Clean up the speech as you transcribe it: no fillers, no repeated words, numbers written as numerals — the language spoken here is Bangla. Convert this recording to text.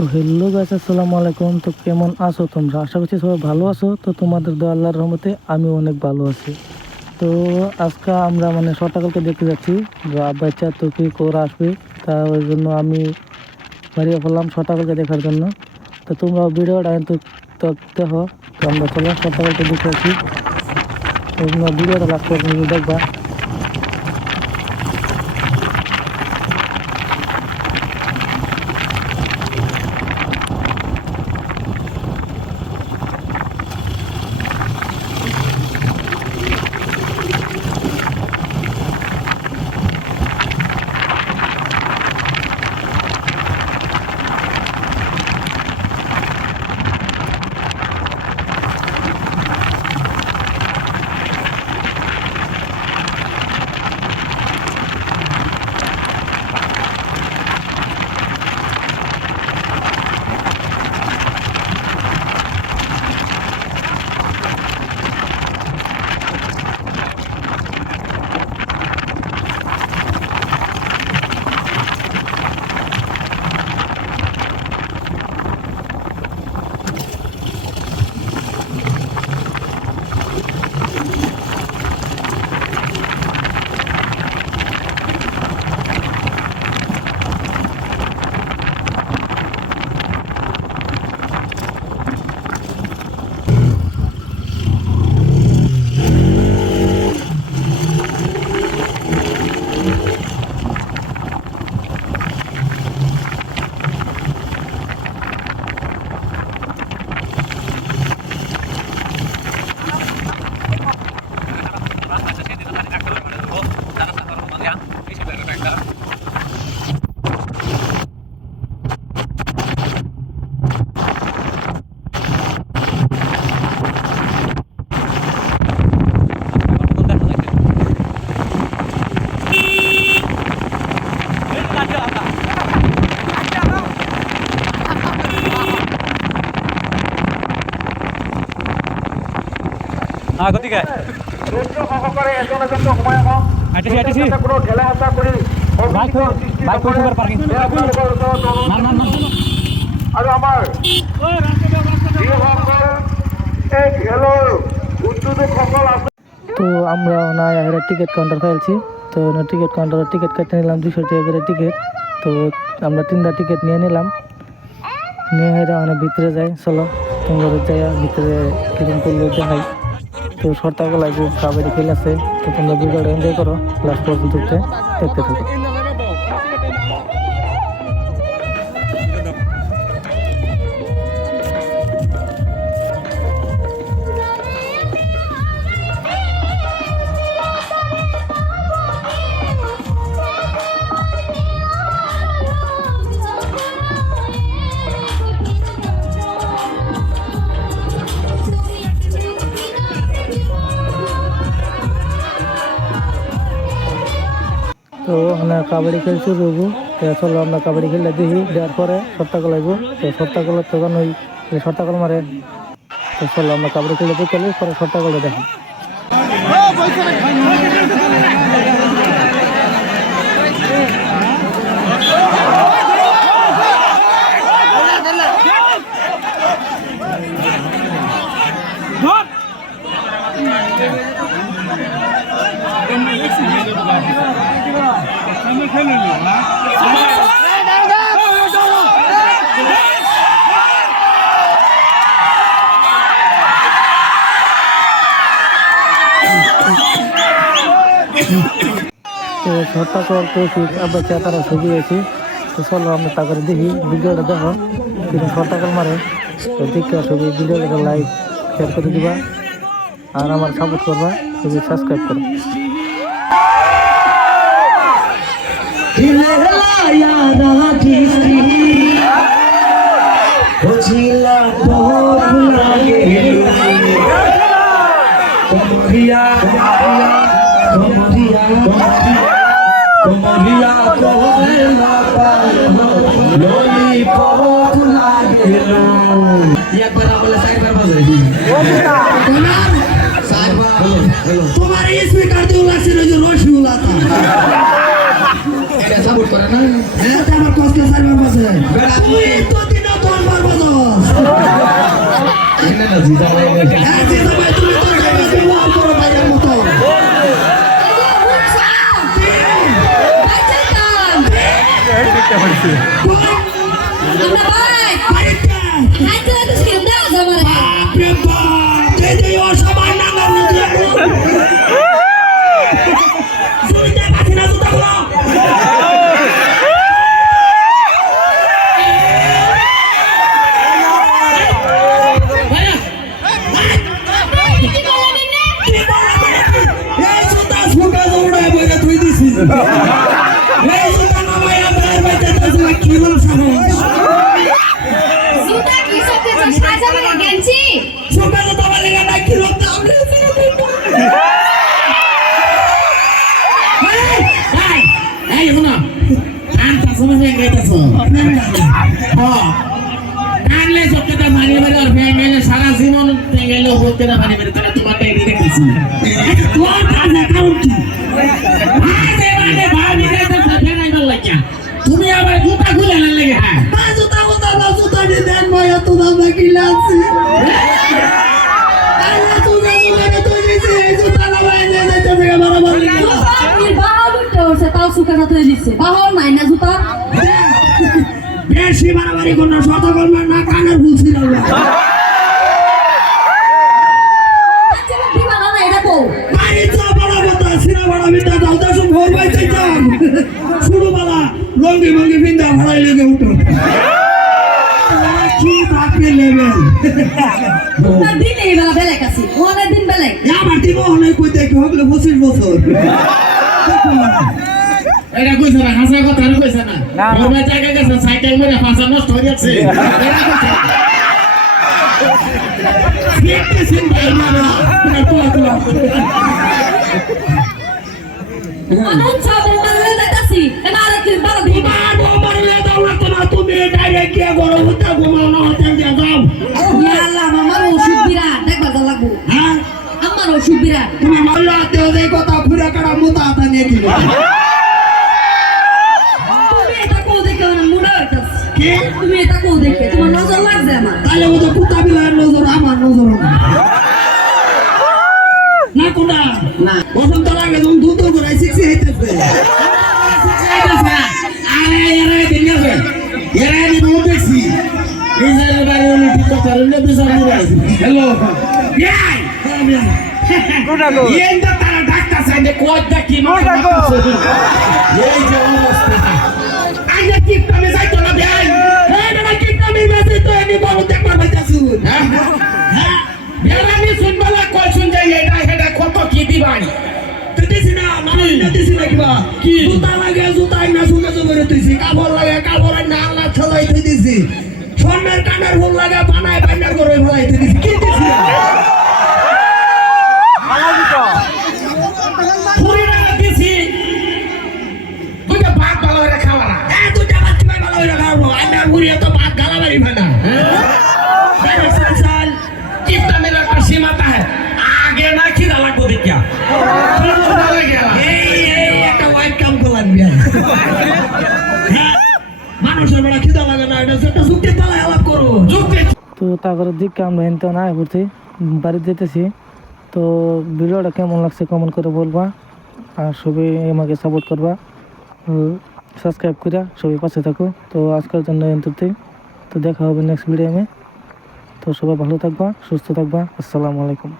তো হ্যালো গাইস, আসসালামু আলাইকুম। তো কেমন আছো তোমরা? আশা করছি সবাই ভালো আছো। তো তোমাদের দোয়া আল্লাহর রহমতে আমি অনেক ভালো আছি। তো আজকে আমরা সকালকে দেখতে যাচ্ছি যে বাচ্চা তো কি করে আসবে, তা ওই জন্য আমি বেরিয়ে পড়লাম সকালকে দেখার জন্য। তো তোমরা ভিডিওটা কিন্তু তো দেখো। তো আমরা চলো সকালকে দেখে আসি। তোমরা ভিডিওটা লাস্ট পর্যন্ত দেখবা। গতিকে আৰু আমাৰ এই খেলৰ উদ্যোগসকল আছে। তো আমরা টিকিট কাউন্টার ফেলছি। তো টিকিট কাউন্টারে টিকিট কেটে নিলাম 200 টাকা করে টিকিট। তো আমরা 3টা টিকিট নিয়ে নিলাম, নিয়ে ভিতরে যাই। চলো তোমরা যাই ভিতরে কিরকম করলো দেখাই। তো সরতাকে লাগবে কাবাডি খেল আছে। তো তোমরা ভিডিওটা এনজয় করো, লাস্ট পর্যন্ত দেখতে থাকো। তো আমরা কাবাডি খেলছি রঘু। তো চলো আমরা কাবাডি খেললে দেখি, দেওয়ার পরে সর্তাকল লাগবো। তো সর্তাকলের তখন ওই সর্তাকল মারে। তো চলো আমরা কাবাডি খেলে দেখে পরে সর্তাকলে দেখি। তো সর্তাকল তৌফিক বাচ্চা তারা ছবি আছে। তো চলো আমরা তা করে দেখি, ভিডিওটা দেখো কিন্তু সর্তাকল মারে। তো দেখতে ছবি ভিডিওটাকে লাইক শেয়ার করে দিবা আর আমার সাপোর্ট করবা, ছবি সাবস্ক্রাইব করো। তোমার স্পিকার দিয়ে লাগছিল যে রসিগুলা এটা সাপোর্ট করে না। হ্যাঁ আমার কষ্ট সারবার পাশে তুই তো দিন হ্যাঁ জিতা ভাই তুমি তো ব্যবহার করো ভাইয়ের মতো বাপরে বাপ যে যে অসমান নাঙ্গল দিয়ে জুতা পাচ্ছি না জুতা গুলো এই জুতা ফুটা দৌড়ায় বইরা তুই দিছিস এই জুতা নামায় আমার বাইতে তাসলা কি বল সাহস ফুটা তো তোমার লাগা না কি লোক দাও এই শোনো আনতা সমস্যা গেতাছ হ্যাঁ কানলে সবটা মারি মারি আর ফ্যামিলি সারা জীবন গেলে হতে না মারি মারি তাহলে তোমারটা এদিকে দেখছি কোন কাজে কাউন্টি মানে ভাবি যাইতে ফেনাই ভাল লাগিয়া তুমি আবার জুতা খুলে না লাগে হ্যাঁ জুতা জুতা না জুতা দি দেন ভাই এত দাম কি লাগছে আরে তুমি জুতা তো দিছে এই জুতা না ভাই দে দে তুমি বরাবর লিখা তাও সুখে সাথে দিচ্ছে বাহর নাই না জুতা বেশি বাড়াবাড়ি কোন শত করবে না কানের ভুলছিল দিবা না এটা কো বাড়ি তো বড় কথা সিনা বড় বিটা দাও দাও সব ভোর বাই চাইতাম শুরু বালা লঙ্গি মঙ্গি বিন্দা ভাড়াই লেগে উঠো কি বাপরে লেভেল না দিন এই বেলা বেলা কাছে অনেক দিন বেলা আমার দিব অনেক কই দেখো হলো 25 বছর এটা কইছ না হাসা কথা আর কইছ না ওরা জায়গা গেছে সাইকেল মেরে ফাসা নষ্ট হয়ে যাচ্ছে এটা কইছ সিটে সিন ভাই মারা তোলা কোন চাবো মারলে যাইতাছি এবার কি বড় দিন বাবা মারলে দাও না তোমরা তুমি ডাইরেক্ট কি করো হতা ঘুমাও না হতে দিয়ে যাও ইয়া আল্লাহ আমার ওষুধ বিরাট দেখবা যা লাগবো হ্যাঁ আমার ওষুধ বিরাট তুমি মারলা দেও দেই কথা পুরা কাটা মুতা হাতে নিয়ে দিল তুমি এটা কো দেখে না মুড়া হইতাছ কি তুমি এটা কো দেখে তোমার নজর লাগছে আমার তাহলে ও তো কুত্তা বিলার নজর আমার নজর না কোনা না বসন্ত লাগে তুমি দুধ করে শিখছি হইতেছে আরে এরে দিনবে এরে দি বহুত দেখছি রিজাল বাড়ি উনি ঠিক করে লে বিচার করে হ্যালো ইয়াই কোনা গো এন্ডা তারা ডাক্তার সাইডে কোড দেখি কোনা গো এই যে অবস্থা আইনা কিপটামে যাইতো না ভাই এই না কিপটামে বেঁচে তো এনি বড় দেখবার পাইতাছু হ্যাঁ হ্যাঁ বেরানি শুনবালা কই শুন যাই এটা কত কি দিবাই তুই দিছি না মানে দিছি না কিবা কি জুতা লাগে জুতা আইনা শুনে জবরে তুইছি কাপড় লাগে কাপড় না আল্লাহ ছলাই তুই দিছি সোনার কানের ফুল লাগা বানায় বাইনার করে ফলাই তুই দিছি কি দিছি পুরিরা দিছি তুইটা ভাত ভালো করে খাওয়া না তুইটা ভাত ভালো করে খাওয়াবো আইনার পুরিয়া তো ভাত গালাবাড়ি ভানা সাল সাল কিপটা মেরা একটা সীমাতা है आगे ना खिला लागो देखिया এই একটা ওয়াইট কাম করলাম বিয়া মানুষের বড় খিদা লাগে না এটা একটা যুক্তি পালা আলাপ করো যুক্তি তো তারপরের দিকে আমরা এনতে না ঘুরতে বাড়ি যেতেছি তো ভিডিওটা কেমন লাগছে কমেন্ট করে বলবা আর সবাই আমাকে সাপোর্ট করবা সাবস্ক্রাইব করে সবাই পাশে থাকো তো আজকের জন্য এনতেই তো দেখা হবে নেক্সট ভিডিও তো সবাই ভালো থাকবা সুস্থ থাকবা আসসালামু আলাইকুম।